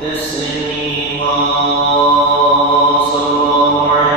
تسليما صلى الله عليه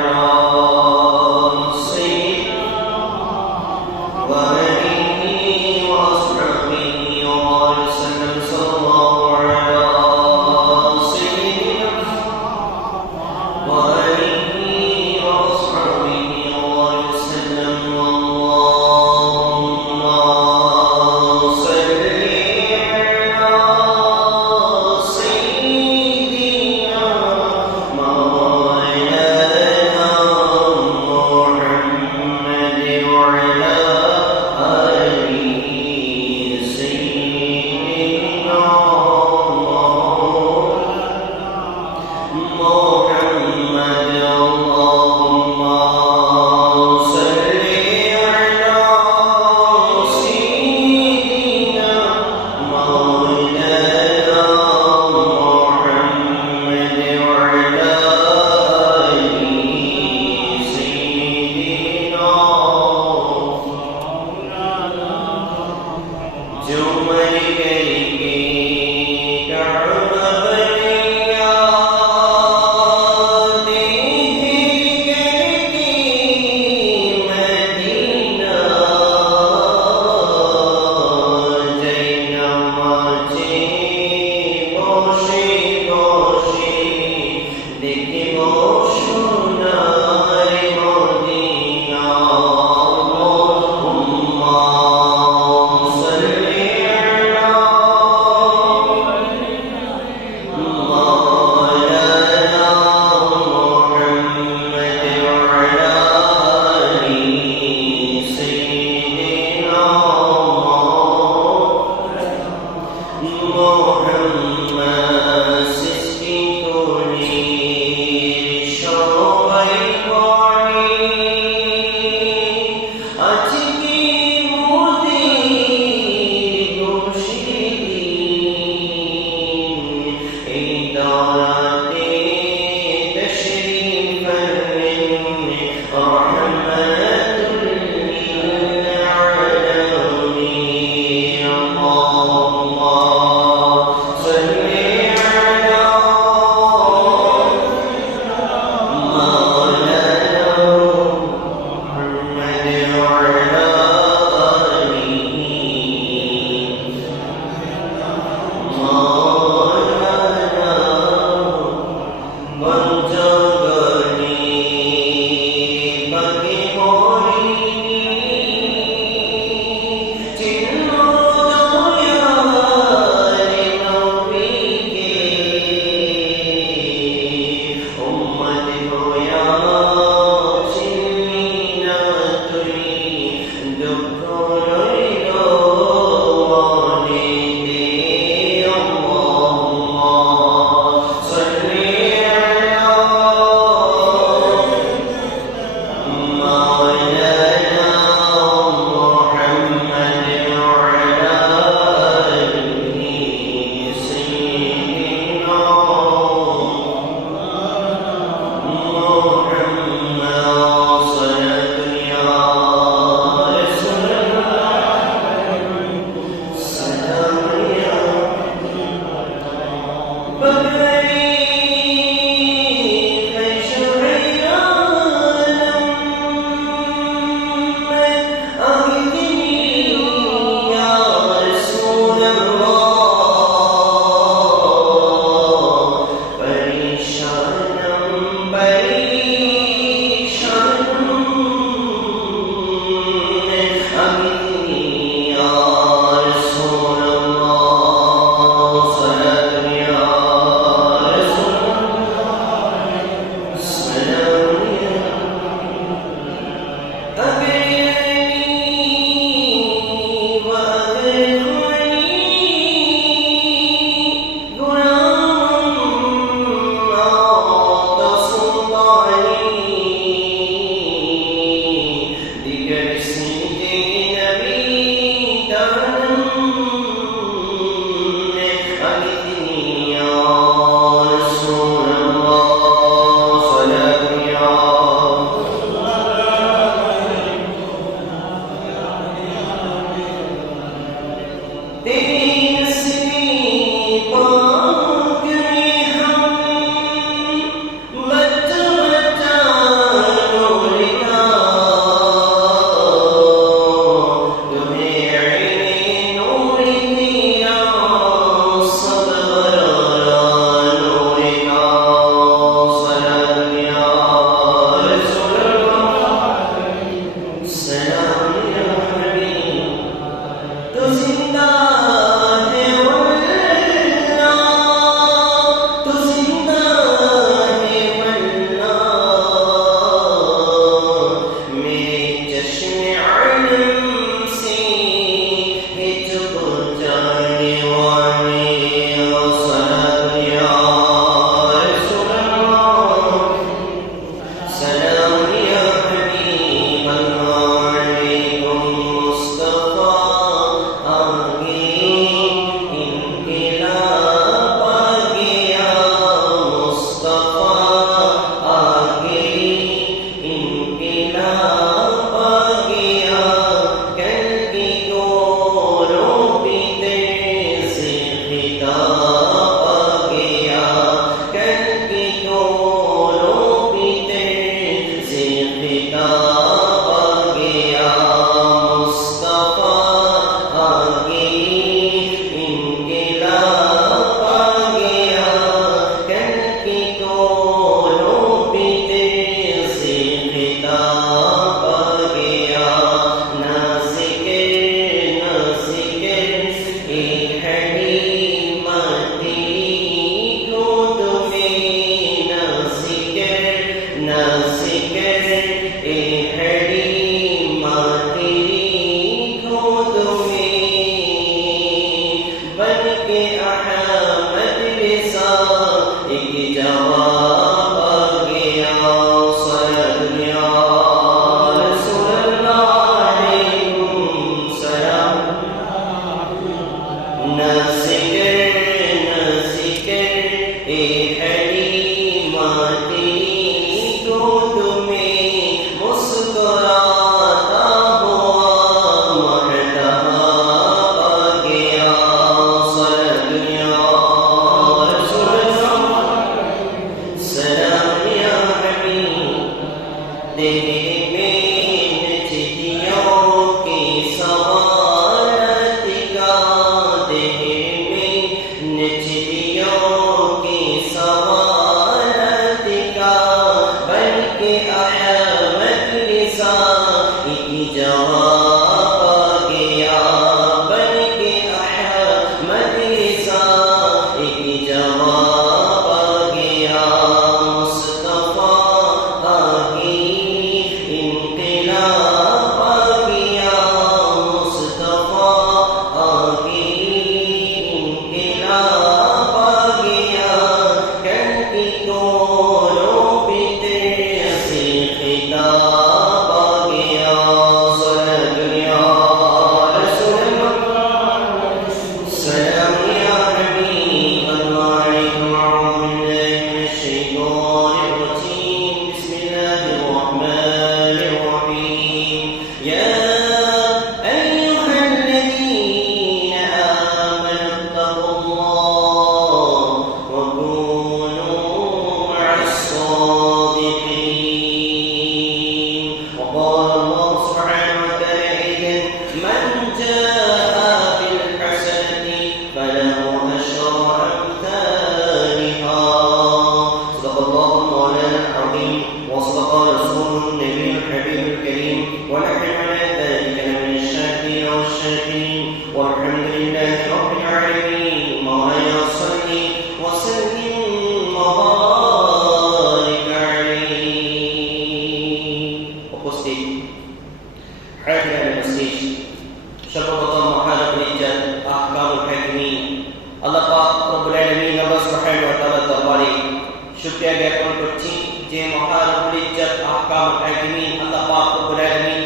শুকরিয়া জ্ঞাপন করছি যে মহান ইজ্জত আহকাম হাকিমিন আল্লাহ পাক রব্বুল আলামিন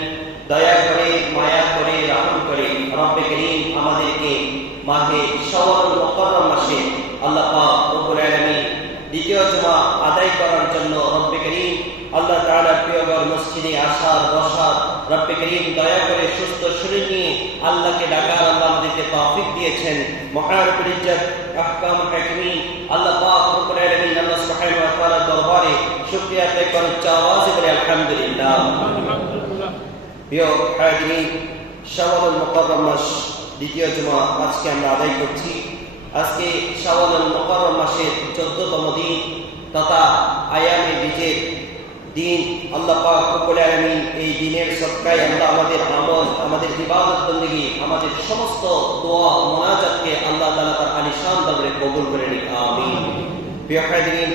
দয়া করে মায়া করে রহম করে রব্বে করিম আমাদেরকে মাহে শাওয়ালুল মুকাররম মাসে আল্লাহ পাক রব্বুল আলামিন দ্বিতীয় জুমা আদায় করার জন্য রব্বে করিম আল্লাহ তাআলা প্রিয় ঘর মসজিদে আসার বসার রব্বে করিম দয়া করে সুস্থ শরীর নিয়ে আল্লাহকে ডাকার আল্লাহ আমাদেরকে তৌফিক দিয়েছেন। মহান ইজ্জত আহকাম হাকিমিন আল্লাহ পাক রব্বুল আলামিন আল্লাহ সুবহানাহু ওয়া তাআলা দরবারে শুকরিয়া আদায় করার আওয়াজে বলে আলহামদুলিল্লাহ। প্রিয় হাজিরিন, শাওয়ালুল মুকাররম মাস দ্বিতীয় জুমা আজকে আমরা আদায় করছি। আজকে শাওয়ালুল মুকাররম মাসের 14তম দিন তথা আয়ামে বীজের দিন। আল্লাহ পাক রব্বুল আলামিন এই দিনের সদকায় আল্লাহ আমাদের আমল, আমাদের ইবাদত বন্দেগী, আমাদের সমস্ত দোয়া মুনাজাতকে আল্লাহ তাআলা তার আলিশান দরবারে কবুল করে নিক, আমিন। প্রিয় হাজিরিন,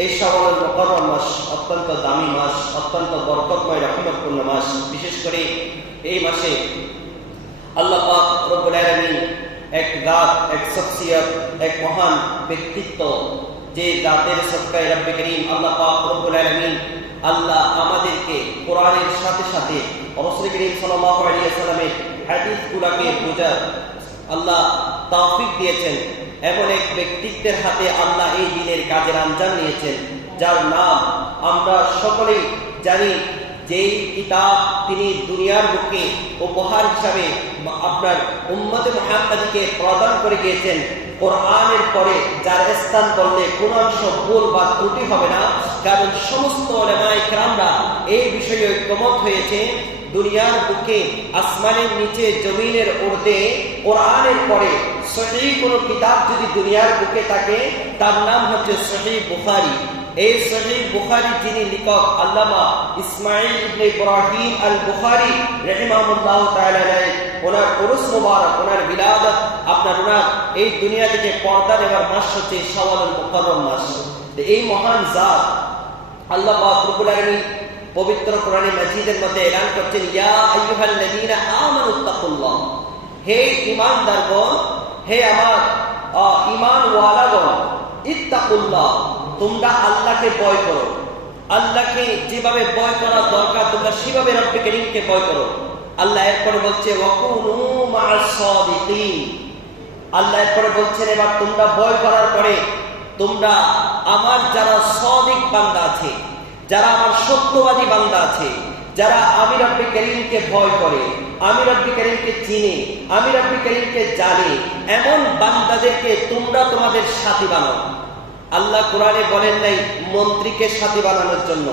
এই শাওয়ালুল মুকাররম মাস অত্যন্ত দামি মাস, অত্যন্ত বরকতময় রহমতপূর্ণ মাস। বিশেষ করে এই মাসে আল্লাহ পাক রব্বুল আলামিন এক জাত, এক শখসিয়ত, এক মহান ব্যক্তিত্ব, যে জাতের সদকায় রব্বে করিম আল্লাহ পাক রব্বুল আলামিন আল্লাহ আমাদেরকে কোরআনের সাথে সাথে রাসূল করিম সাল্লাল্লাহু আলাইহি ওয়াসাল্লামের হাদিসগুলোকে বোঝার আল্লাহ তৌফিক দিয়েছেন। এমন এক ব্যক্তিত্বের হাতে আল্লাহ এই দিনের কাজের আঞ্জাম নিয়েছেন, যার নাম আমরা সকলেই জানি। যেই কিতাব তিনি দুনিয়ার বুকে উপহার হিসাবে আপনার উম্মতে মুহাম্মাদীকে প্রদান করে গিয়েছেন, কোরআনের পরে যার স্থান বললে কোন অংশ ভুল বা ত্রুটি হবে না, কারণ সমস্ত উলামায়ে কেরামরা এই বিষয়ে ঐক্যমত হয়েছে। দুনিয়ার বুকে, আসমানের নিচে, জমিনের ঊর্ধ্বে কোরআনের পরে সহিহ কোন কিতাব যদি দুনিয়ার বুকে থাকে, তার নাম হচ্ছে সহিহ বুখারী। এই সহিহ বুখারী যিনি লেখক আল্লামা ইসমাঈল ইবনে ইব্রাহিম আল বুখারী রাহিমাহুল্লাহু তাআলা আলাইহি, ওনার উরুস মুবারক, ওনার বিলাদত, আপনার ওনার এই দুনিয়া থেকে পর্দা নেবার মাস হচ্ছে শাওয়ালুল মুকাররম মাস। এই মহান জাত আল্লাহ পাক রব্বুল আলামিন পবিত্র কোরআনে মাজিদের মধ্যে এলান করছেন, ইয়া আইয়ুহাল্লাযীনা আমানুত্তাকুল্লাহ, হে ঈমানদারগণ, হে আমার ঈমানওয়ালাগণ, ইত্তাকুল্লাহ, তোমরা আল্লাহকে ভয় করো। আল্লাহকে যেভাবে ভয় করা দরকার তোমরা সেভাবে রব্বে করিমকে ভয় করো। আল্লাহ এরপরে বলছে ওয়াকুনু মা'আস সাদিকিন। আল্লাহ এরপরে বলছেন এবার তোমরা ভয় করার পরে তোমরা আমার যারা সাদিক বান্দা আছে, যারা আমার সত্যবাদী বান্দা আছে, যারা আমি রব্বে করিমকে ভয় করে, আমি রব্বে করিমকে চিনে, আমি রব্বে করিমকে জানি, এমন বান্দাদেরকে তোমরা তোমাদের সাথী বানাও। আল্লাহ কোরআনে বলেন নাই মন্ত্রীকে সাথী বানানোর জন্য,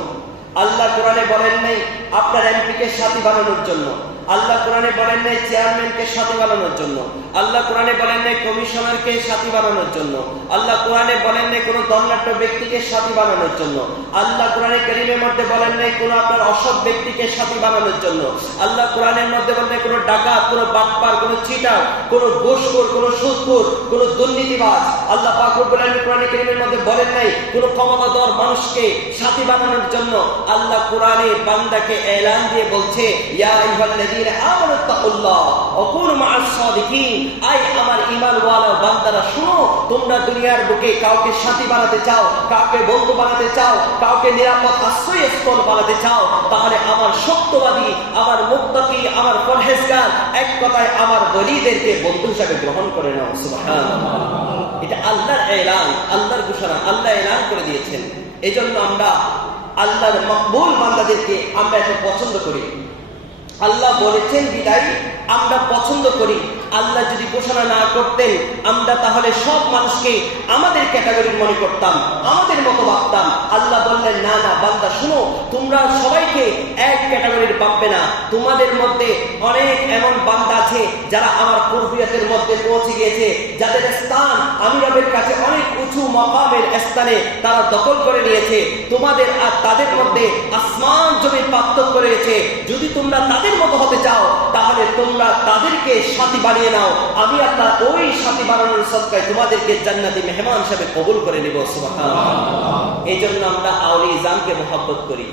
আল্লাহ কোরআনে বলেন নাই আপনার এমপিকে সাথী বানানোর জন্য, আল্লাহ কোরআনে বলেন নাই চেয়ারম্যানকে সাথী বানানোর জন্য, আল্লাহ কোরআনে বলেন নাই কমিশনারকে সাথী বানানোর জন্য, আল্লাহ কোরআনে বলেন নাই কোনো দণ্ডাঢ্য ব্যক্তিকে সাথী বানানোর জন্য, আল্লাহ কোরআনে কারীমের মধ্যে বলেন নাই কোনো আপনার অসৎ ব্যক্তিকে সাথী বানানোর জন্য, আল্লাহ কোরআনের মধ্যে বলেন নাই কোনো ডাকাত, কোনো বাটপার, কোনো চিটার, কোনো ঘুষখোর, কোনো সুদখোর, কোনো দুর্নীতিবাজ। আল্লাহ পাক রব্বুল আলামিন কোরআনে কারীমের মধ্যে বলেন নাই কোনো ক্ষমতাধর মানুষকে সাথী বানানোর জন্য। আল্লাহ কোরআনে বান্দাকে এলান দিয়ে বলছে ইয়া আইয়ুহাল্লাযীনা আমানু তাকুল্লাহ ওয়া কুনু মা'আস সাদিকিন। আই আমার ঈমানওয়ালা বান্দারা শুনো, তোমরা দুনিয়ার বুকে কাউকে সাথী বানাতে চাও, কাউকে বন্ধু বানাতে চাও, কাউকে নিরাপদ আশ্রয়স্থল বানাতে চাও, তাহলে আমার সত্যবাদী, আমার মুত্তাকি, আমার পরহেজগার, এক কথায় আমার ওলিদেরকে বন্ধু হিসেবে গ্রহণ করে নাও। সুবহানাল্লাহ। এটা আল্লাহর এলান, আল্লাহর ঘোষণা, আল্লাহ এলান করে দিয়েছেন। এজন্য আমরা আল্লাহর মকবুল বান্দাদেরকে আমরা এত পছন্দ করি। আল্লাহ বলেছেন বিদায় আমরা পছন্দ করি। আল্লাহ যদি ঘোষণা না করতেন আমরা তাহলে সব মানুষকে আমাদের ক্যাটাগরির মনে করতাম, আমাদের মতো ভাবতাম। আল্লাহ বললেন না না বান্দা শুনো, তোমরা সবাইকে এক ক্যাটাগরির ভাববে না। তোমাদের মধ্যে অনেক এমন বান্দা আছে যারা আমার কুরবিয়াতের মধ্যে পৌঁছে গিয়েছে, যাদের স্থান আমি রবের কাছে অনেক উঁচু মাকামের স্থানে তারা দখল করে নিয়েছে। তোমাদের আর তাদের মধ্যে আসমান জমির পার্থক্য রয়েছে। যদি তোমরা তাদের মতো হতে চাও তাহলে তোমরা তাদেরকে সাথী বানিয়ে নাও। আমি আল্লাহ ওই সাথী বানানোর সদকায় তোমাদেরকে জান্নাতি মেহমান হিসেবে কবুল করে নেব। সুবহানাল্লাহ। এই জন্য আমরা আউলিয়া ইজামকে মহব্বত করি,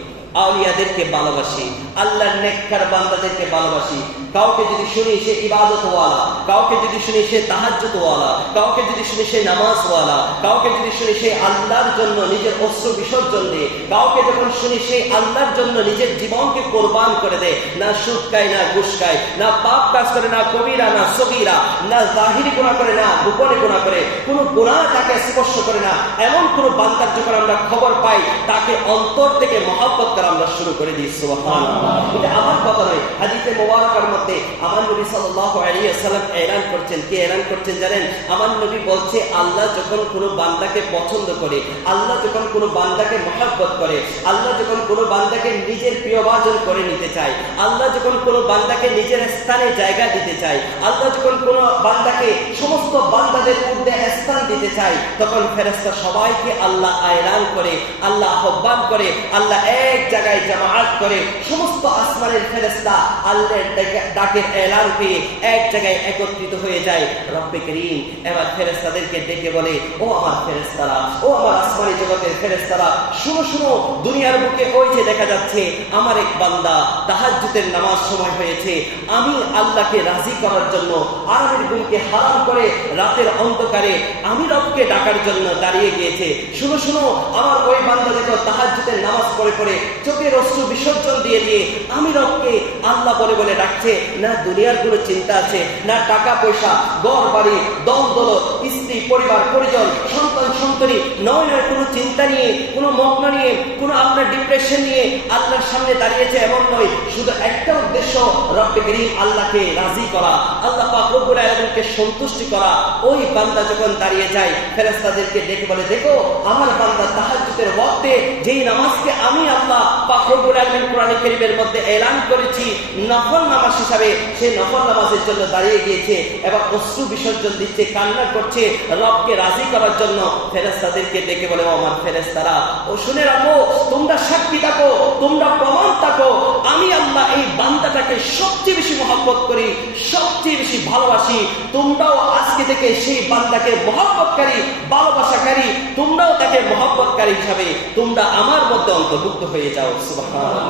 আউলিয়াদেরকে ভালোবাসি, আল্লাহর নেককার বান্দাদেরকে ভালোবাসি। কাউকে যদি শুনি সে ইবাদতওয়ালা, কাউকে যদি শুনি সে তাহাজ্জুদওয়ালা, কাউকে যদি শুনি সে নামাজওয়ালা, কাউকে যদি শুনি সে আল্লাহর জন্য নিজের অশ্রু বিসর্জন দেয়, কাউকে যখন শুনি সে আল্লাহর জন্য নিজের জীবনকে কোরবান করে দেয়, না সুদ খায়, না ঘুষ খায়, না পাপ কাজ করে, না কবিরা, না সগীরা, না জাহিরি গুনাহ করে, না গোপনে গুনাহ করে, কোনো গুনাহ তাকে স্পর্শ করে না, এমন কোনো বান্দার যখন আমরা খবর পাই তাকে অন্তর থেকে মহব্বত করা আমরা শুরু করে দিই। সুবহানাল্লাহ। এটা আমার কথা নয়, হাদিসে মুবারাকার মধ্যে আমার নবী সাল্লাল্লাহু আলাইহি ওয়াসাল্লাম এলান করছেন। কি এলান করছেন জানেন? আমার নবী বলছে আল্লাহ যখন কোনো বান্দাকে পছন্দ করে, আল্লাহ যখন কোনো বান্দাকে মহব্বত করে, আল্লাহ যখন কোনো বান্দাকে নিজের প্রিয়ভাজন করে নিতে চায়, আল্লাহ যখন কোনো বান্দাকে নিজের স্থানে জায়গা দিতে চায়, আল্লাহ যখন কোনো বান্দাকে সমস্ত বান্দাদের মধ্যে স্থান দিতে চায়, তখন ফেরেশতা সবাইকে আল্লাহ এলান করে, আল্লাহ আহ্বান করে, আল্লাহ এক জায়গায় জামাআত করে। সমস্ত আসমানের ফেরেশতা আল্লাহর ডাকের এলান পেয়ে এক জায়গায় একত্রিত হয়ে যায়। রব্বে করিম এবার ফেরেশতাদেরকে ডেকে বলে, ও আমার ফেরেশতারা, ও আমার আসমানি জগতের ফেরেশতারা, শুনো শুনো, দুনিয়ার বুকে ওই যে দেখা যাচ্ছে আমার এক বান্দা তাহাজ্জুদের নামাজ সময় হয়েছে, আমি আল্লাহকে রাজি করার জন্য আরামের ঘুমকে হারাম করে রাতের অন্ধকারে আমি রবকে ডাকার জন্য দাঁড়িয়ে গিয়েছে। শুনো শুনো, আমার ওই বান্দা দেখো তাহাজ্জুদের নামাজ পড়ে পড়ে চোখের অশ্রু বিসর্জন দিয়ে দিয়ে আমি রবকে আল্লাহ বলে বলে ডাকছে। না দুনিয়ার কোনো চিন্তা আছে, না টাকা পয়সা, ঘর বাড়ি, দল দৌলত, স্ত্রী পরিবার পরিজন, সন্তান সন্ততি, নয়নের কোনো চিন্তা নিয়ে, কোনো মগ্ন নিয়ে, কোনো আপনার ডিপ্রেশন নিয়ে আল্লাহর সামনে দাঁড়িয়েছে এমন নয়। শুধু একটা উদ্দেশ্য, রব্বে করিম আল্লাহকে রাজি করা, আল্লাহ পাক রব্বুল আলামিনকে সন্তুষ্টি করা। ওই বান্দা যখন দাঁড়িয়ে যায় ফেরেশতাদেরকে ডেকে বলে, দেখো আমার বান্দা তাহাজ্জুদের ওয়াক্তে যেই নামাজকে আমি আল্লাহ পাক রব্বুল আলামিন কোরআনে কারীমের মধ্যে এলান করেছি নফল নামাজ হিসাবে, সে নফল নামাজের জন্য দাঁড়িয়ে গিয়েছে, এবার অশ্রু বিসর্জন দিচ্ছে, কান্না করছে রবকে রাজি করার জন্য। ফেরেশতাদেরকে ডেকে বলে, ও আমার ফেরেশতারা, ও শুনে রাখো, তোমরা সাক্ষী থাকো, তোমরা প্রমাণ থাকো, আমি আল্লাহ এই বান্দাটাকে সবচেয়ে বেশি মহব্বত করি, সবচেয়ে বেশি ভালোবাসি। তোমরাও আজকে থেকে সেই বান্দাকে মহব্বতকারী, ভালোবাসাকারী, তোমরাও তাকে মহব্বতকারী হিসাবে তোমরা আমার মধ্যে অন্তর্ভুক্ত হয়ে যাও। সুবহানাল্লাহ।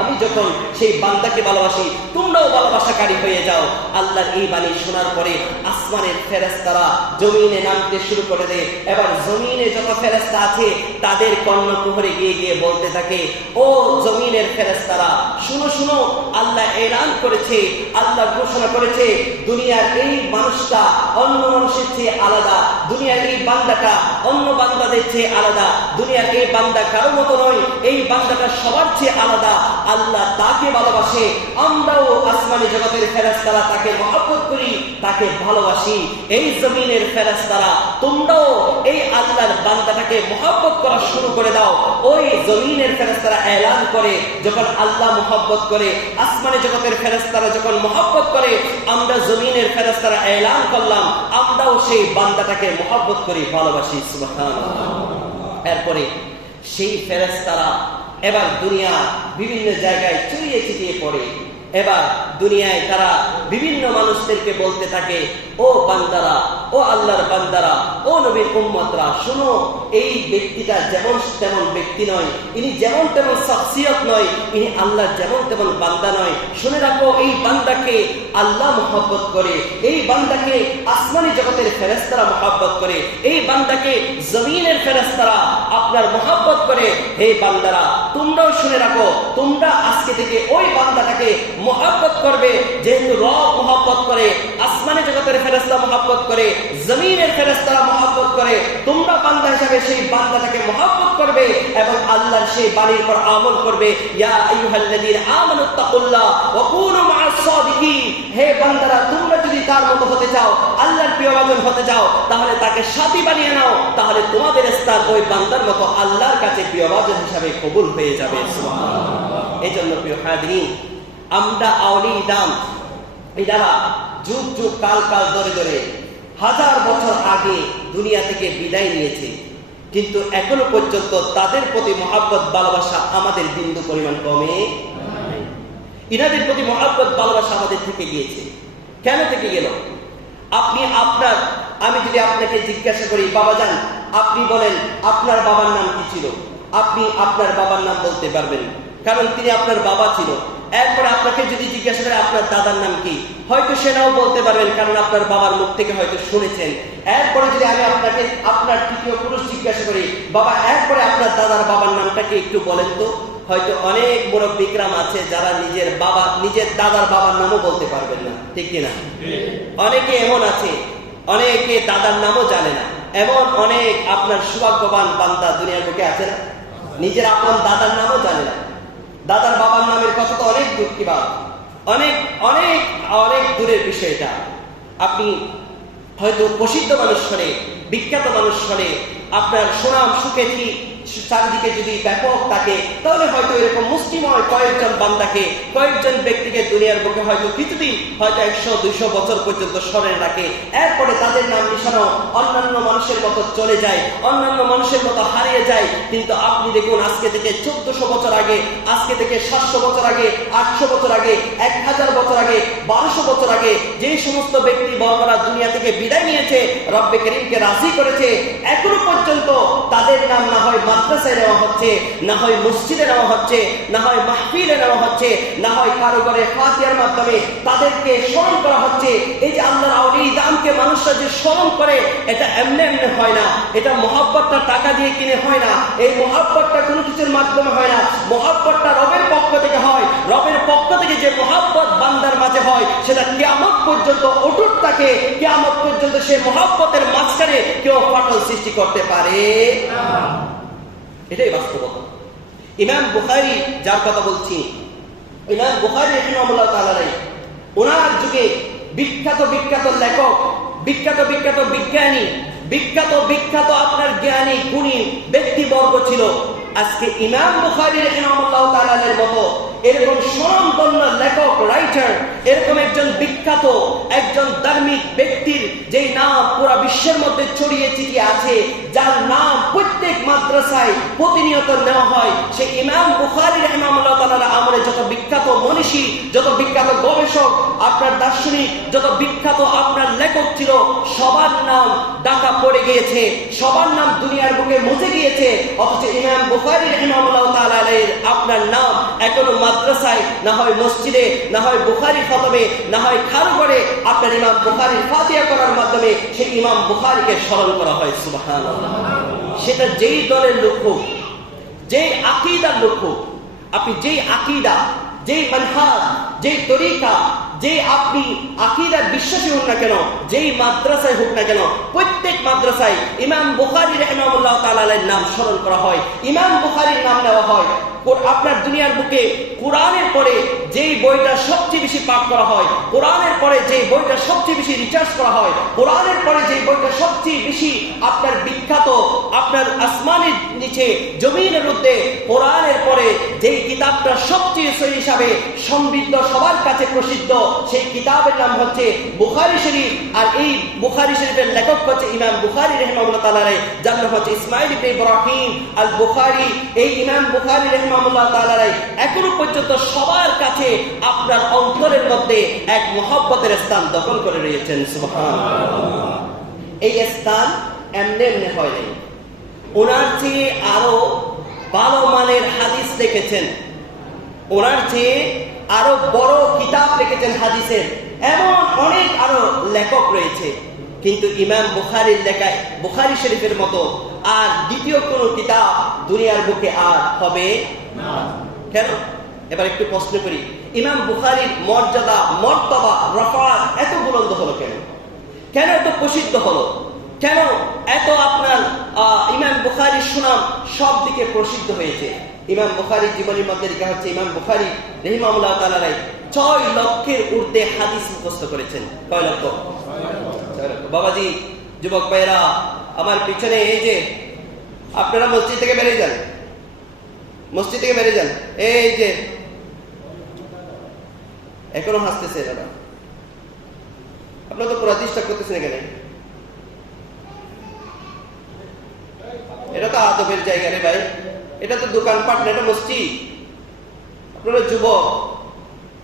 আমি যখন সেই বান্দাকে ভালোবাসি তোমরাও ভালোবাসাকারী হয়ে যাও। আল্লাহর এই বাণী শোনার পরে আসমানের ফেরেশতারা জমিনে নামতে শুরু করে দেয়। এবার জমিনে যত ফেরেশতা আছে তাদের কর্ণকুহরে গিয়ে গিয়ে বলতে থাকে, ও জমিনের ফেরেশতারা শুনো শুনো, আল্লাহ এলান করেছে, আল্লাহ ঘোষণা করেছে দুনিয়ার এই মানুষটা অন্য মানুষের চেয়ে আলাদা, দুনিয়ার এই বান্দাটা অন্য বান্দাদের চেয়ে আলাদা, দুনিয়ার এই বান্দা কারো মতো নয়, এই বান্দাটা সবার চেয়ে আলাদা। আল্লাহ তাকে ভালোবাসে, আমরাও আসমানি জগতের ফেরেশতারা তাকে মহব্বত করি, তাকে ভালোবাসি। এই জমিনের ফেরেশতারা তোমরাও এই আল্লাহর বান্দাটাকে মহব্বত করা শুরু করে দাও। ওই জমিনের ফেরেশতারা এলান করে, যখন আল্লাহ মহব্বত করে, আসমানি জগতের ফেরেশতারা যখন মহব্বত করে, আমরা জমিনের ফেরেশতারা এলান করলাম আমরাও সেই বান্দাটাকে মহব্বত করি, ভালোবাসি। সুবহানাল্লাহ। এরপরে সেই ফেরেশতারা এবার দুনিয়া বিভিন্ন জায়গায় ছড়িয়ে ছিটিয়ে পড়ে। এবার দুনিয়ায় তারা বিভিন্ন মানুষদেরকে বলতে থাকে, ও বান্দারা, ও আল্লাহর বান্দারা, ও নবীর উম্মতরা, শুনো, এই ব্যক্তিটা যেমন তেমন ব্যক্তি নয়, ইনি যেমন তেমন শখসিয়ত নয়, ইনি আল্লাহ যেমন তেমন বান্দা নয়। শুনে রাখো, এই বান্দাকে আল্লাহ মহব্বত করে, এই বান্দাকে আসমানি জগতের ফেরেশতারা মহব্বত করে, এই বান্দাকে জমিনের ফেরেশতারা আপনার মহব্বত করে। হে বান্দারা, তোমরাও শুনে রাখো, তোমরা আজকে থেকে ওই বান্দাটাকে মহব্বত করবে। যেহেতু রব মহব্বত করে, আসমানি জগতের ফেরেশতা মহব্বত করে, জমিনের ফেরেশতারা মহব্বত করে, তোমরা বান্দা হিসাবে সেই বান্দাটাকে মহব্বত করবে এবং আল্লাহর সেই বাণীর পর আমল করবে। ইয়া আইয়ুহাল্লাযীনা আমানুত্তাকুল্লাহ ওয়া কুনু মা'আস সাদিকিন। হে বান্দারা, তোমরা যদি তার মতো হতে চাও, আল্লাহর প্রিয়ভাজন হতে চাও, তাহলে তাকে সাথী বানিয়ে নাও, তাহলে তোমাদের স্থান ওই বান্দার মতো আল্লাহর কাছে প্রিয়ভাজন হিসাবে কবুল হয়ে যাবে। সুবহানাল্লাহ। এজন্য প্রিয় হাজিরিন, আমরা আউলিয়া দাম এরা যুগ যুগ কাল কাল ধরে ধরে হাজার বছর আগে দুনিয়া থেকে বিদায় নিয়েছে, কিন্তু এখনো পর্যন্ত তাদের প্রতি মহব্বত ভালোবাসা আমাদের বিন্দু পরিমাণ কমে। ইনাদের প্রতি মহব্বত ভালোবাসা আমাদের থেকে গিয়েছে। কেন থেকে গেল? আমি যদি আপনাকে জিজ্ঞাসা করি, বাবাজান আপনি বলেন আপনার বাবার নাম কি ছিল, আপনি আপনার বাবার নাম বলতে পারবেন, কারণ তিনি আপনার বাবা ছিল। এরপরে আপনাকে যদি জিজ্ঞাসা করে আপনার দাদার নাম কি, হয়তো সেটাও বলতে পারবেন, কারণ আপনার বাবার মুখ থেকে হয়তো শুনেছেন। এরপরে যদি আমি আপনাকে আপনার তৃতীয় পুরুষ জিজ্ঞাসা করি, বাবা এরপরে আপনার দাদার বাবার নামটাকে একটু বলেন তো, হয়তো অনেক মুরব্বি কিরাম আছে যারা নিজের দাদার বাবার নামও বলতে পারবেন না, ঠিক কিনা? অনেকে এমন আছে, অনেকে দাদার নামও জানে না। এমন অনেক আপনার সৌভাগ্যবান বান্দা দুনিয়ার বুকে আছে না, নিজের আপন দাদার নামও জানে না। দাদার বাবার নামের কথা তো অনেক দূর, কি বাদ, অনেক অনেক অনেক দূরের বিষয়টা। আপনি হয়তো প্রসিদ্ধ মানুষ হলে, বিখ্যাত মানুষ হলে, আপনার সুনাম সুখ্যাতি চারিদিকে যদি ব্যাপক থাকে, তাহলে হয়তো এরকম মুষ্টিময় কয়েকজন বান্দাকে, কয়েকজন ব্যক্তিকে দুনিয়ার বুকে হয়তো কিছুদিন, হয়তো 100-200 বছর পর্যন্ত স্মরণে রাখে। এরপরে তাদের নাম নিশানো অন্যান্য মানুষের মতো চলে যায়, অন্যান্য মানুষের মতো হারিয়ে যায়। কিন্তু আপনি দেখুন, আজকে থেকে 1400 বছর আগে, আজকে থেকে 700 বছর আগে, 800 বছর আগে, 1000 বছর আগে, 1200 বছর আগে যে সমস্ত ব্যক্তি বর্বরা দুনিয়া থেকে বিদায় নিয়েছে, রব্বে করিমকে রাজি করেছে, এখনো পর্যন্ত তাদের নাম না হয় মাদ্রাসায় নেওয়া হচ্ছে, না হয় মসজিদে নেওয়া হচ্ছে, না হয় মাহফিলে নেওয়া হচ্ছে, না হয় কারো ঘরে ফাতিহার মাধ্যমে তাদেরকে স্মরণ করা হচ্ছে। এই যে আল্লাহর আউলিয়া দামকে মানুষরা যে স্মরণ করে, এটা এমনি এমনি হয় না, এটা মহব্বতটা টাকা দিয়ে কিনে হয় না, এই মহব্বতটা কোনো কিছুর মাধ্যমে হয় না, মহব্বতটা রবের পক্ষ থেকে হয়। রবের পক্ষ থেকে যে মহব্বত বান্দার মাঝে হয়, সেটা কিয়ামত পর্যন্ত অটুট থাকে। কিয়ামত পর্যন্ত সে মহব্বতের মাঝখানে কেউ ফাটল সৃষ্টি করতে পারে না। এটাই বাস্তবতা। ইমাম বুখারী, যার কথা বলছি, ইমাম বুখারী রাহিমাহুল্লাহ তাআলা, ওনার যুগে বিখ্যাত বিখ্যাত লেখক, বিখ্যাত বিখ্যাত বিজ্ঞানী, বিখ্যাত বিখ্যাত আপনার জ্ঞানী গুণী ব্যক্তিবর্গ ছিল। আজকে ইমাম বুখারী রাহিমাহুল্লাহ তাআলার মতো এরকম স্বনামধন্য লেখক, রাইটার, এরকম একজন বিখ্যাত একজন ধার্মিক ব্যক্তির যেই নাম পুরো বিশ্বের মধ্যে ছড়িয়ে ছিটিয়ে আছে, যার নাম প্রত্যেক মাদ্রাসায় প্রতিনিয়ত নেওয়া হয়, সে ইমাম বুখারী রাহিমাহুল্লাহ তাআলার আমলে যত বিখ্যাত মনীষী, যত বিখ্যাত গবেষক, আপনার দার্শনিক, যত বিখ্যাত আপনার লেখক ছিল, সবার নাম ডাকা পড়ে গিয়েছে, সবার নাম দুনিয়ার বুকে মুছে গিয়েছে। অথচ ইমাম বুখারী রাহিমাহুল্লাহ তাআলার আপনার নাম এখনো মাদ্রাসায়, না হয় মসজিদে, না হয় বুখারী খতমে, না হয় খারঘরে আপনার ইমাম বুখারীর ফাতিহা করার মাধ্যমে সেই ইমাম বুখারীকে স্মরণ করা হয়। সুবহানাল্লাহ। সেটা যেই দলের লোক হোক, যেই আকীদার লোক হোক, আপনি যেই আকীদা, যেই মানহাজ, যেই তরিকা, যে আপনি আকীদার বিশ্বাসী হোক না কেন, যেই মাদ্রাসায় হোক না কেন, প্রত্যেক মাদ্রাসায় ইমাম বুখারী রাহিমাহুল্লাহ তাআলার নাম স্মরণ করা হয়, ইমাম বুখারীর নাম নেওয়া হয়। আপনার দুনিয়ার বুকে কোরআনের পরে যেই বইটা সবচেয়ে বেশি পাঠ করা হয়, কোরআনের পরে যেই বইটা সবচেয়ে বেশি রিসার্চ করা হয়, কোরআনের পরে যেই বইটা সবচেয়ে বেশি আপনার বিখ্যাত, আপনার আসমানের নিচে জমিনের মধ্যে কোরআনের পরে যেই কিতাবটা সবচেয়ে সহি হিসাবে সমৃদ্ধ, সবার কাছে প্রসিদ্ধ, সেই কিতাবের নাম হচ্ছে বুখারী শরীফ। আর এই বুখারী শরীফের লেখক হচ্ছে ইমাম বুখারী রাহিমাহুল্লাহ তাআলা, যার নাম হচ্ছে ইসমাঈল ইবনে ইব্রাহিম আল বুখারী। এই ইমাম বুখারী রাহিমাহুল্লাহ তাআলা এখনো পর্যন্ত সবার কাছে আপনার অন্তরের মধ্যে এক মহব্বতের স্থান দখল করে রয়েছেন। সুবহানাল্লাহ। এই স্থান এমনি এমনি হয় নাই। ওনার চেয়ে আরো ভালো মানের হাদিস লিখেছেন, ওনার চেয়ে আরো বড় কিতাব লিখেছেন হাদিসের, এমন অনেক আরো লেখক রয়েছে। কিন্তু ইমাম বুখারীর লেখা বুখারী শরীফের মতো আর দ্বিতীয় কোন কিতাব দুনিয়ার বুকে আর হবে না। কেন? এবার একটু প্রশ্ন করি, ইমাম বুখারীর মর্যাদা, মর্তবা, রফাত এত বুলন্দ হলো কেন? কেন এত প্রসিদ্ধ হলো? কেন এত আপনার ইমাম বুখারীর সুনাম সব দিকে প্রসিদ্ধ হয়েছে? ইমাম বুখারীর জীবনের মধ্যে লেখা হচ্ছে ইমাম বুখারী রাহিমাহুল্লাহ তাআলা 6 লক্ষের ঊর্ধ্বে হাদিস মুখস্থ করেছেন। কয় লক্ষ? 6 লক্ষ। বাবাজি, যুবক ভাইরা আমার পিছনে, এই যে আপনারা মসজিদ থেকে বেরিয়ে যান, মসজিদ থেকে বেরিয়ে যান, এই যে এখনো হাসতেছে দাদা, আপনারা তো প্রতিষ্ঠা করতেছেন এখানে। এটা তো আদবের জায়গা রে ভাই, এটা তো দোকানপাট না, এটা মসজিদ। আপনারা যুবক,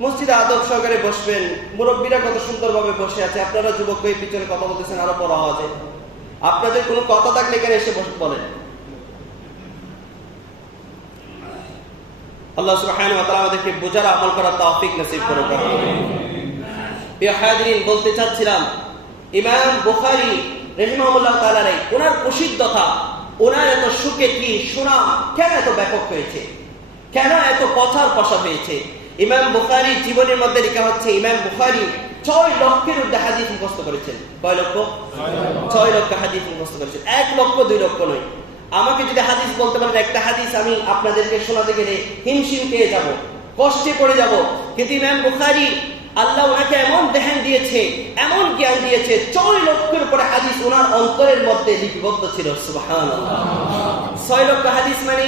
মসজিদে আদব সহকারে বসবেন, মুরব্বীরা কত সুন্দরভাবে বসে আছে, আপনারা যুবক হয়ে পিছনে কথা বলতেছেন আরো বড় আওয়াজে। আপনাদের কোনো কথা থাকলে এখানে এসে বলেন। আল্লাহ সুবহানাহু ওয়া তাআলা আমাদেরকে বোঝার আমল করার তৌফিক নসিব করুন। প্রিয় হাজিরিন, বলতে চাচ্ছিলাম ইমাম বুখারী রাহিমাহুল্লাহ তাআলা ওনার প্রসিদ্ধতা, ওনার এত সুখ্যাতি, সুনাম কেন এত ব্যাপক হয়েছে, কেন এত প্রচার প্রসার হয়েছে? ইমাম বুখারী জীবনের মধ্যে লেখা হচ্ছে ইমাম বুখারী 6 লক্ষের ঊর্ধ্বে হাদিস মুখস্থ করেছেন। কয় লক্ষ? 6 লক্ষ হাদিস মুখস্থ করেছেন। 1 লক্ষ 2 লক্ষ নয়। আমাকে যদি হাদিস বলতে পারেন, একটা হাদিস আমি আপনাদেরকে শোনাতে গেলে হিমশিম খেয়ে যাব, কষ্টে পড়ে যাব। কিন্তু ইমাম বুখারী, আল্লাহ ওনাকে এমন ধ্যান দিয়েছে, এমন জ্ঞান দিয়েছে, 6 লক্ষের উপরে হাদিস ওনার অন্তরের মধ্যে লিপিবদ্ধ ছিল। সুবহানাল্লাহ। 6 লক্ষ হাদিস মানে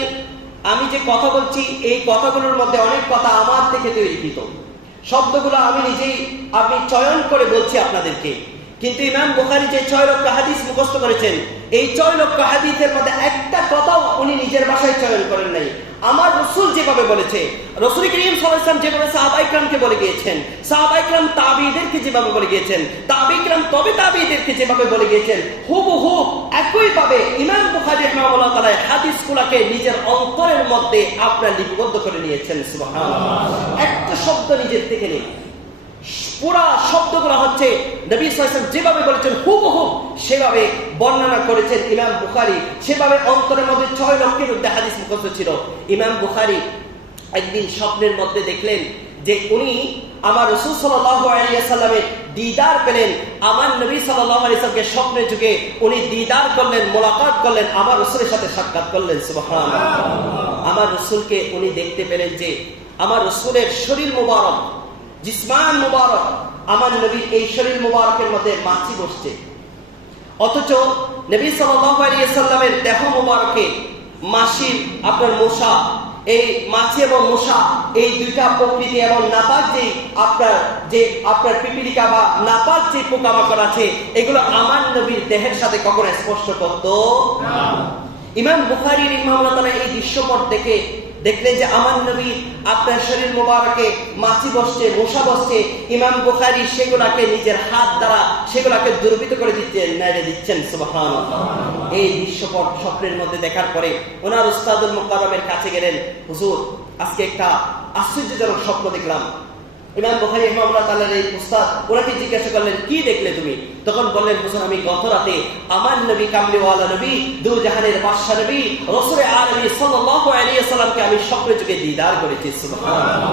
আমি যে কথা বলছি, এই কথাগুলোর মধ্যে অনেক কথা আমার থেকে তৈরিকৃত, শব্দগুলো আমি নিজেই আপনি চয়ন করে বলছি আপনাদেরকে। কিন্তু ইমাম বুখারী যে 6 লক্ষ হাদিস মুখস্থ করেছেন, এই 6 লক্ষ হাদিসের মধ্যে একটা কথাও উনি নিজের ভাষায় চয়ন করেন নাই। আমার রাসূল যেভাবে বলেছে, রাসূল করিম সাল্লাল্লাহু আলাইহি ওয়াসাল্লাম যেভাবে সাহাবায়ে কেরামকে বলে গিয়েছেন, সাহাবায়ে কেরাম তাবিঈদেরকে যেভাবে বলে গিয়েছেন, তাবিঈ কেরাম তবে তাবিঈদেরকে যেভাবে বলে গিয়েছেন, হুবহু একইভাবে ইমাম বুখারী রাহিমাহুল্লাহ তাআলা হাদিসগুলোকে নিজের অন্তরের মধ্যে আপনার লিপিবদ্ধ করে নিয়েছেন। সুবহানাল্লাহ। একটা শব্দ নিজের থেকে নেই, পুরা শব্দগুলো হচ্ছে নবী সাল্লাল্লাহু আলাইহি ওয়াসাল্লাম যেভাবে বলেছেন হুবহু সেভাবে বর্ণনা করেছেন ইমাম বুখারী। সেভাবে অন্তরের মধ্যে 6 লক্ষের ঊর্ধ্বে হাদিস মুখস্থ ছিল। ইমাম বুখারী একদিন স্বপ্নের মধ্যে দেখলেন যে উনি আমার রাসূল সাল্লাল্লাহু আলাইহি ওয়াসাল্লামের দিদার পেলেন। আমার নবী সাল্লাল্লাহু আলাইহি ওয়াসাল্লামকে স্বপ্নের যুগে উনি দিদার করলেন, মোলাকাত করলেন, আমার রাসূলের সাথে সাক্ষাৎ করলেন। সুবহানাল্লাহ। আমার রাসূলকে উনি দেখতে পেলেন যে আমার রাসূলের শরীর মুবারক, জিসমান মুবারক, আমার নবীর এই শরীর মুবারকের মধ্যে মাছি বসছে, অথচ নবী সাল্লাল্লাহু আলাইহি ওয়াসাল্লামের দেহ মুবারকে মাছির আপনার মশা, এই মাছি এবং মশা, এই দুইটা প্রকৃতি এবং নাপাক যে আপনার পিপিলিকা বা নাপাক যে পোকামাকড় আছে, এগুলো আমার নবীর দেহের সাথে কখনো স্পর্শ করতো না। ইমাম বুখারী রাহিমাহুল্লাহ তাআলা এই দৃশ্যপট দেখে দেখলেন যে আমার নবী আপনার শরীর মোবারকে মাছি বসছে, মশা বসছে, ইমাম বুখারী সেগুলাকে নিজের হাত দ্বারা সেগুলাকে দুর্বৃত করে দিচ্ছেন, নাড়ে দিচ্ছেন। সুবহানাল্লাহ। এই দৃশ্যপট স্বপ্নের মধ্যে দেখার পরে ওনার উস্তাদুল মুকাররমের কাছে গেলেন, হুজুর আজকে একটা আশ্চর্যজনক স্বপ্ন দেখলাম। ইমাম বুখারী রাহিমাহুল্লাহ তাআলার এই উস্তাদ ওনাকে জিজ্ঞাসা করলেন, কি দেখলে তুমি? তখন বললেন, হুজুর আমি গত রাতে আমার নবী কামলিওয়ালা নবী, দু জাহানের বাদশা নবী রাসূল আরবি সাল্লাল্লাহু আলাইহি ওয়াসাল্লামকে আমি স্বপ্নে যুগে দিদার করেছি। সুবহানাল্লাহ।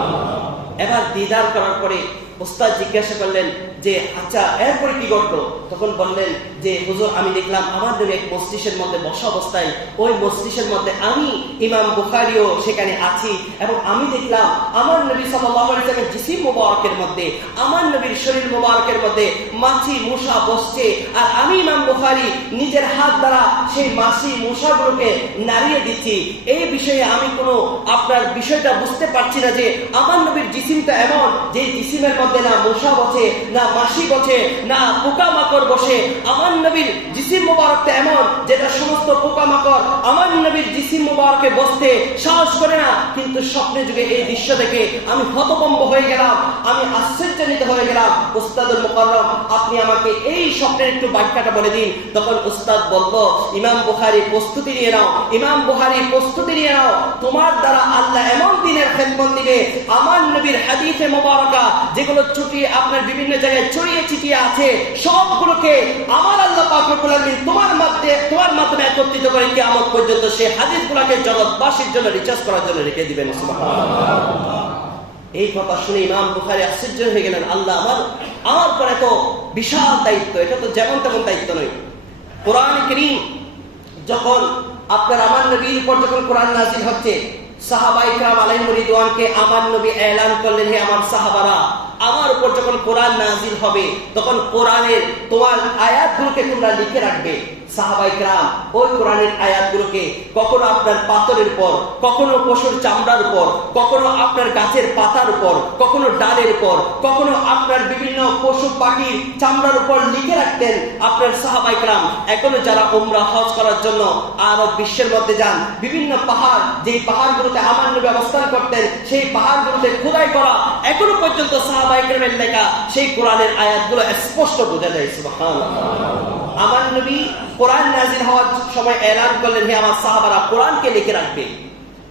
এবার দিদার করার পরে উস্তাদ জিজ্ঞাসা করলেন যে আচ্ছা এরপরে কি ঘটলো? তখন বললেন যে হুজুর আমি দেখলাম আমার নবী এক মজলিসের মধ্যে বসা অবস্থায়, ওই মজলিসের মধ্যে আমি ইমাম বুখারীও সেখানে আছি, এবং আমি দেখলাম আমার নবী সাল্লাল্লাহু আলাইহি ওয়াসাল্লামের জিসিম মুবারকের মধ্যে, আমার নবীর শরীর মুবারকের মধ্যে মাছি মশা বসছে, আর আমি ইমাম বুখারী নিজের হাত দ্বারা সেই মাছি মশাগুলোকে নাড়িয়ে দিচ্ছি। এই বিষয়ে আমি কোনো আপনার বিষয়টা বুঝতে পারছি না যে আমার নবীর জিসিমটা এমন যে জিসিমের মধ্যে না মশা বসে, না মাছি বসে, না পোকামাকড় বসে। আমার নবীর জিসিম মুবারকটা এমন যেটা সমস্ত পোকামাকড় আমার নবীর জিসিম মুবারকে বসতে সাহস করে না। কিন্তু স্বপ্নে যুগে এই দৃশ্য দেখে আমি হতভম্ব হয়ে গেলাম, আমি আশ্চর্যান্বিত হয়ে গেলাম। উস্তাদুল মুকাররম আপনি আমাকে এই স্বপ্নের একটু ব্যাখ্যাটা বলে দিন। তখন উস্তাদ বলল, ইমাম বুখারী প্রস্তুতি নিয়ে নাও, ইমাম বুখারী প্রস্তুতি নিয়ে নাও, তোমার দ্বারা আল্লাহ এমন দিনের খেদমত দিবে আমার নবীর হাদিসে মুবারকা যেগুলো ছুটিয়ে আপনার বিভিন্ন জায়গায় ছড়িয়ে ছিটিয়ে আছে সবগুলোকে আমার আল্লাহ পাক রব্বুল আলামিন তোমার মাধ্যমে একত্রিত করে কিয়ামত পর্যন্ত সেই হাদিসগুলোকে জগৎবাসীর জন্য রিচার্জ করার জন্য রেখে দিবেন। সুবহানাল্লাহ। এই কথা শুনে ইমাম বুখারী আশ্চর্য হয়ে গেলেন, আল্লাহ আমার পর এত বিশাল দায়িত্ব, এটা তো যেমন তেমন দায়িত্ব নয়। কোরআন কারীম যখন আপনার আমার নবীর উপর যখন কোরআন নাযিল হচ্ছে, সাহাবায়ে কেরাম আলাইহিম রিদওয়ানকে আমার নবী এলান করলেন, হে আমার সাহাবারা আমার উপর যখন কোরআন নাযিল হবে তখন কোরআনের তোমার আয়াতগুলোকে তোমরা লিখে রাখবে। সাহাবায়ে কেরাম ওই কোরআনের আয়াতগুলোকে কখনো আপনার পাথরের উপর, কখনো পশুর চামড়ার উপর, কখনো আপনার গাছের পাতার উপর, কখনো ডালের উপর, কখনো আপনার বিভিন্ন পশু পাখির চামড়ার উপর লিখে রাখতেন আপনার সাহাবায়ে কেরাম। এখনো যারা উমরা হজ করার জন্য আরব বিশ্বের মধ্যে যান, বিভিন্ন পাহাড়, যেই পাহাড়গুলোতে আমার নবী অবস্থান করতেন সেই পাহাড়গুলোতে খোদাই করা এখনো পর্যন্ত সাহাবায়ে কেরামের লেখা সেই কোরআনের আয়াতগুলো স্পষ্ট বোঝা যায়। সুবহানাল্লাহ। আমার নবী কোরআন নাযিল হওয়ার সময় এলান করলেন, হে আমার সাহাবারা কোরআনকে লিখে রাখবে,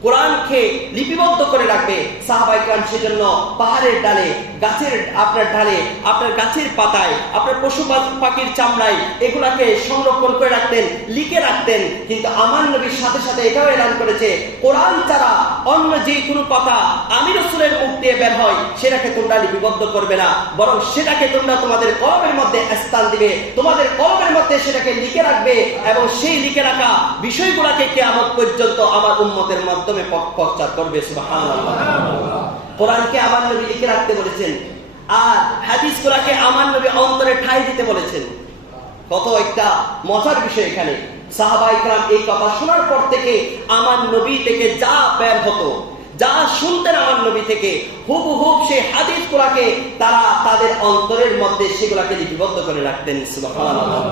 কোরআনকে লিপিবদ্ধ করে রাখবে। সাহাবায়ে কেরাম সেজন্য পাহাড়ের ডালে, গাছের আপনার ডালে, আপনার গাছের পাতায়, আপনার পশু পাখির চামড়ায় এগুলাকে সংরক্ষণ করে রাখতেন, লিখে রাখতেন। কিন্তু আমার নবীর সাথে সাথে এটাও এলান করেছে, কোরআন ছাড়া অন্য যে কোনো কথা আমি রাসূলের মুখ দিয়ে বের হয় সেটাকে তোমরা লিপিবদ্ধ করবে না, বরং সেটাকে তোমরা তোমাদের কলমের মধ্যে স্থান দিবে, তোমাদের কলমের মধ্যে সেটাকে লিখে রাখবে, এবং সেই লিখে রাখা বিষয়গুলোকে কিয়ামত পর্যন্ত আমার উম্মতের মধ্যে প্রচার করবে। সুবহানাল্লাহ। কোরআনকে আমার নবী লিখে রাখতে বলেছেন, আর হাদিসগুলোকে আমার নবী অন্তরে ঠাঁই দিতে বলেছেন। কত একটা মজার বিষয় এখানে। সাহাবায়ে কেরাম এই কথা শোনার পর থেকে আমার নবী থেকে যা বের হতো, যা শুনতেন আমার নবী থেকে, হুবহুব সেই হাদিসগুলোকে তারা তাদের অন্তরের মধ্যে সেগুলোকে লিপিবদ্ধ করে রাখতেন। সুবহানাল্লাহ।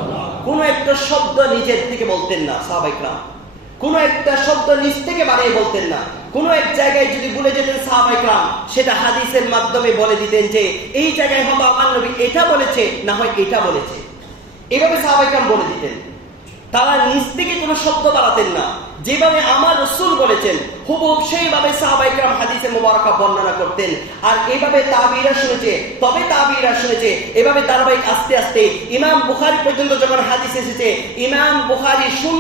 কোনো একটা শব্দ নিজের থেকে বলতেন না সাহাবায়ে কেরাম, কোন একটা শব্দ নিজ থেকে বানিয়ে বলতেন না। কোন এক জায়গায় যদি ভুলে যেতেন সাহাবায়ে কেরাম সেটা হাদিসের মাধ্যমে বলে দিতেন যে এই জায়গায় হয়তো আমার নবী এটা বলেছে, না হয় এটা বলেছে, এভাবে সাহাবায়ে কেরাম বলে দিতেন। তারা নিজ থেকে কোনো শব্দ বাড়াতেন না, যেভাবে আমার রাসূল বলেছেন হুবহুব সেইভাবে সাহাবায়ে কেরাম হাদিসে মুবারাকা বর্ণনা করতেন। আর এইভাবে তাবিঈরা শুনেছে, তবে তাবিঈরা শুনেছে, এভাবে ধারাবাহিক আস্তে আস্তে ইমাম বুখারী পর্যন্ত যখন হাদিস এসেছে, ইমাম বুখারী শুনতে